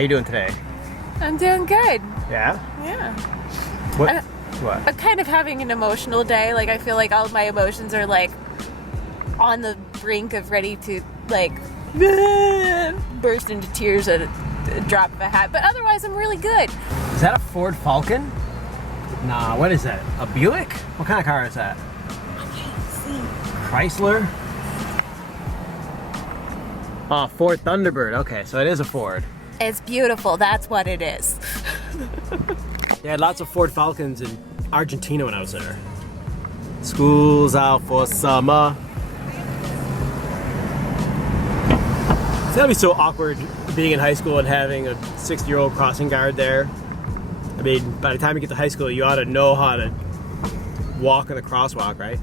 How you doing today? I'm doing good. Yeah? Yeah. What? I'm kind of having an emotional day. Like, I feel like all of my emotions are like on the brink of ready to like burst into tears at a drop of a hat. But otherwise, I'm really good. Is that a Ford Falcon? Nah, what is that? A Buick? What kind of car is that? I can't see. Chrysler? Oh, Ford Thunderbird. Okay, so it is a Ford. It's beautiful. That's what it is. They had lots of Ford Falcons in Argentina when I was there. School's out for summer. It's gotta be so awkward being in high school and having a 60-year-old crossing guard there. I mean, by the time you get to high school, you ought to know how to walk in the crosswalk, right?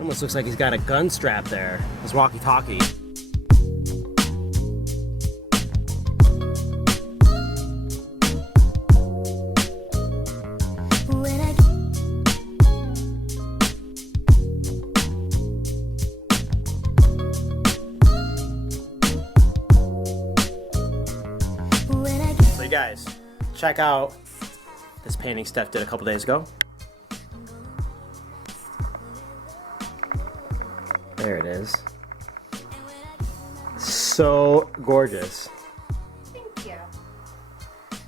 Almost looks like he's got a gun strap there. His walkie-talkie. So you guys, check out this painting Steph did a couple days ago. There it is. So gorgeous. Thank you.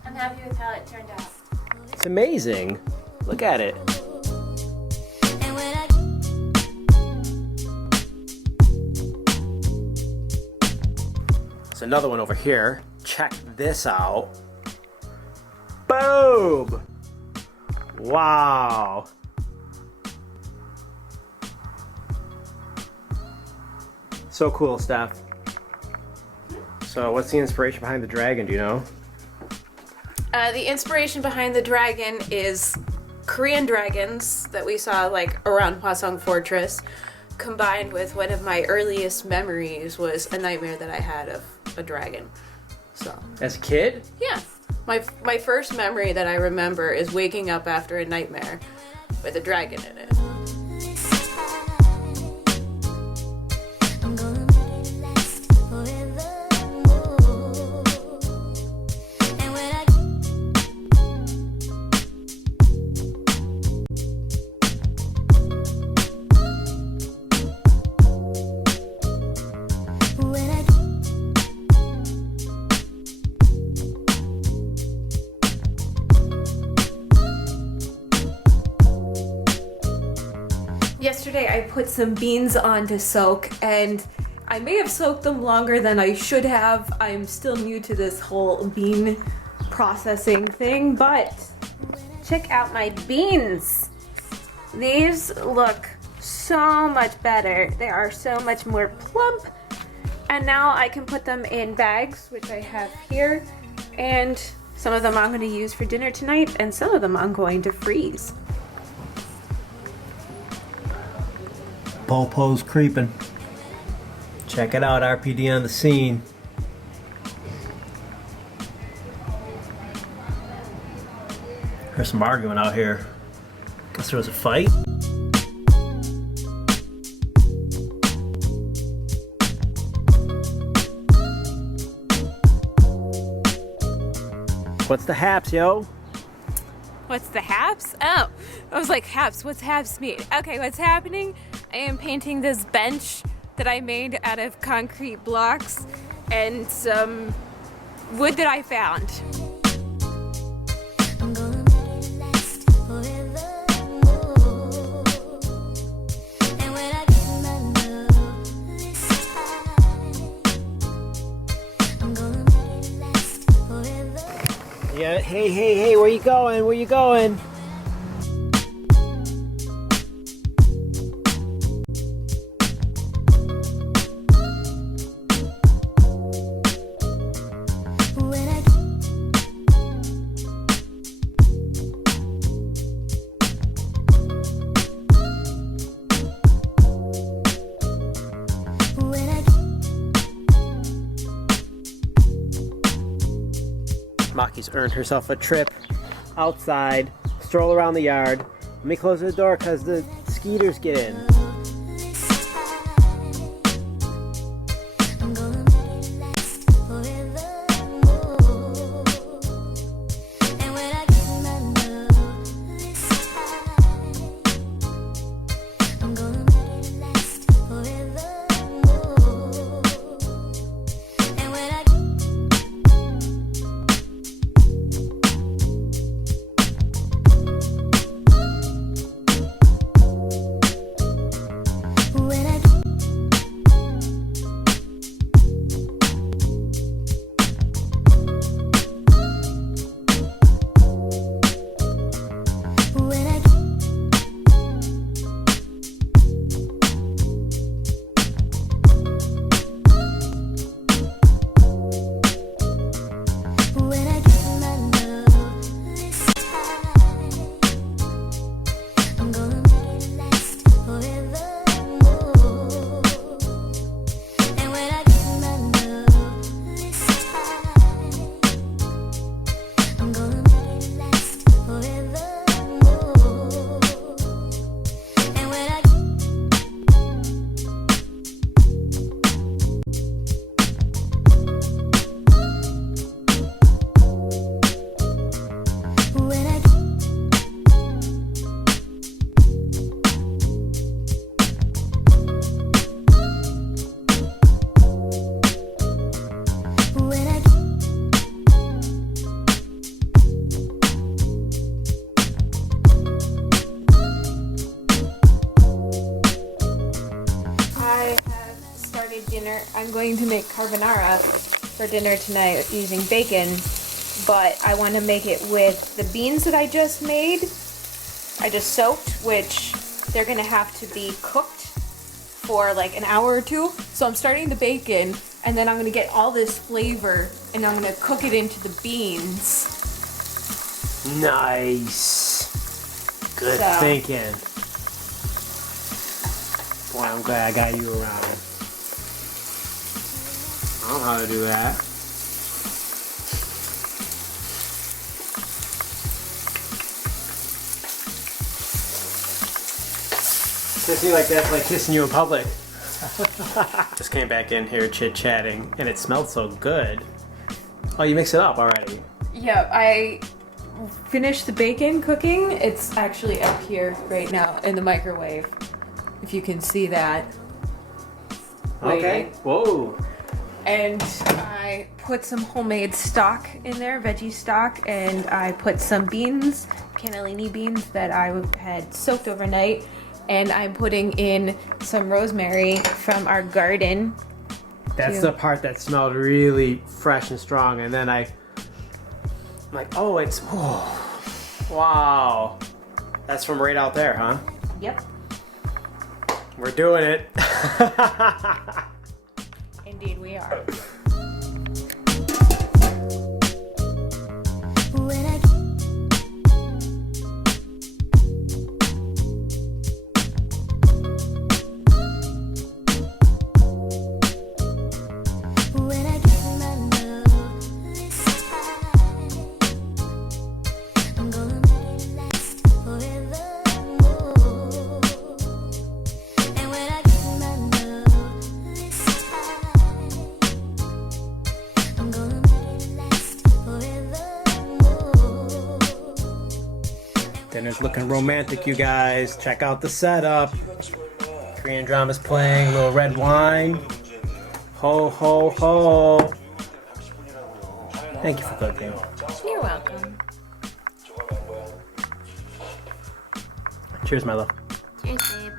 I'm happy with how it turned out. It's amazing. Look at it. There's another one over here. Check this out. Boom! Wow. So cool, Steph. So what's the inspiration behind the dragon, do you know? The inspiration behind the dragon is Korean dragons that we saw like around Hwasong Fortress, combined with one of my earliest memories was a nightmare that I had of a dragon. So As a kid? yeah, my first memory that I remember is waking up after a nightmare with a dragon in it. Yesterday I put some beans on to soak, and I may have soaked them longer than I should have. I'm still new to this whole bean processing thing, but check out my beans. These look so much better. They are so much more plump, and now I can put them in bags, which I have here, and some of them I'm going to use for dinner tonight, and some of them I'm going to freeze. Popo's creeping. Check it out, RPD on the scene. There's some arguing out here. Guess there was a fight. What's the haps, yo? What's the haps? Oh, I was like, haps, what's haps mean? Okay, what's happening? I am painting this bench that I made out of concrete blocks and some wood that I found. Yeah, hey, where you going? Where you going? Maki's earned herself a trip outside, stroll around the yard. Let me close the door because the skeeters get in. I'm gonna let it last forever. made dinner. I'm going to make carbonara for dinner tonight using bacon, but I want to make it with the beans that I just made. I just soaked, which they're gonna have to be cooked for like an hour or two. So I'm starting the bacon, and then I'm gonna get all this flavor, and I'm gonna cook it into the beans. Nice. Good thinking. Boy, I'm glad I got you around. I don't know how to do that. Kissing you like that's like kissing you in public. Just came back in here chit-chatting, and it smelled so good. Oh, you mix it up already? Yep, I finished the bacon cooking. It's actually up here right now in the microwave, if you can see that. Okay. Whoa. And I put some homemade stock in there, veggie stock, and I put some beans, cannellini beans that I had soaked overnight, and I'm putting in some rosemary from our garden. That's the part that smelled really fresh and strong, and then I'm like, oh, it's, oh, wow. That's from right out there, huh? Yep. We're doing it. Indeed we are. Dinner's looking romantic, you guys. Check out the setup. Korean drama's playing, a little red wine. Ho, ho, ho. Thank you for cooking. You're welcome. Cheers, my love. Cheers, babe.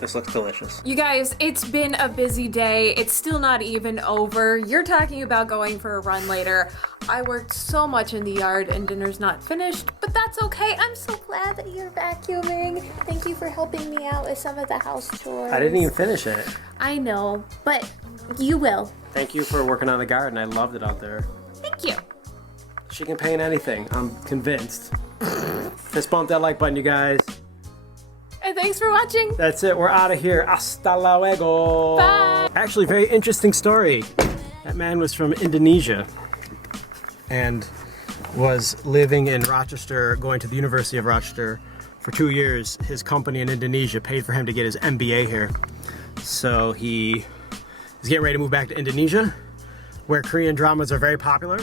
This looks delicious. You guys, it's been a busy day. It's still not even over. You're talking about going for a run later. I worked so much in the yard and dinner's not finished, but that's okay. I'm so glad that you're vacuuming. Thank you for helping me out with some of the house chores. I didn't even finish it. I know, but you will. Thank you for working on the garden. I loved it out there. Thank you. She can paint anything. I'm convinced. Fist bump that like button, you guys. And thanks for watching. That's it. We're out of here. Hasta luego. Bye. Actually, very interesting story. That man was from Indonesia and was living in Rochester, going to the University of Rochester for 2 years. His company in Indonesia paid for him to get his MBA here. So he is getting ready to move back to Indonesia, where Korean dramas are very popular.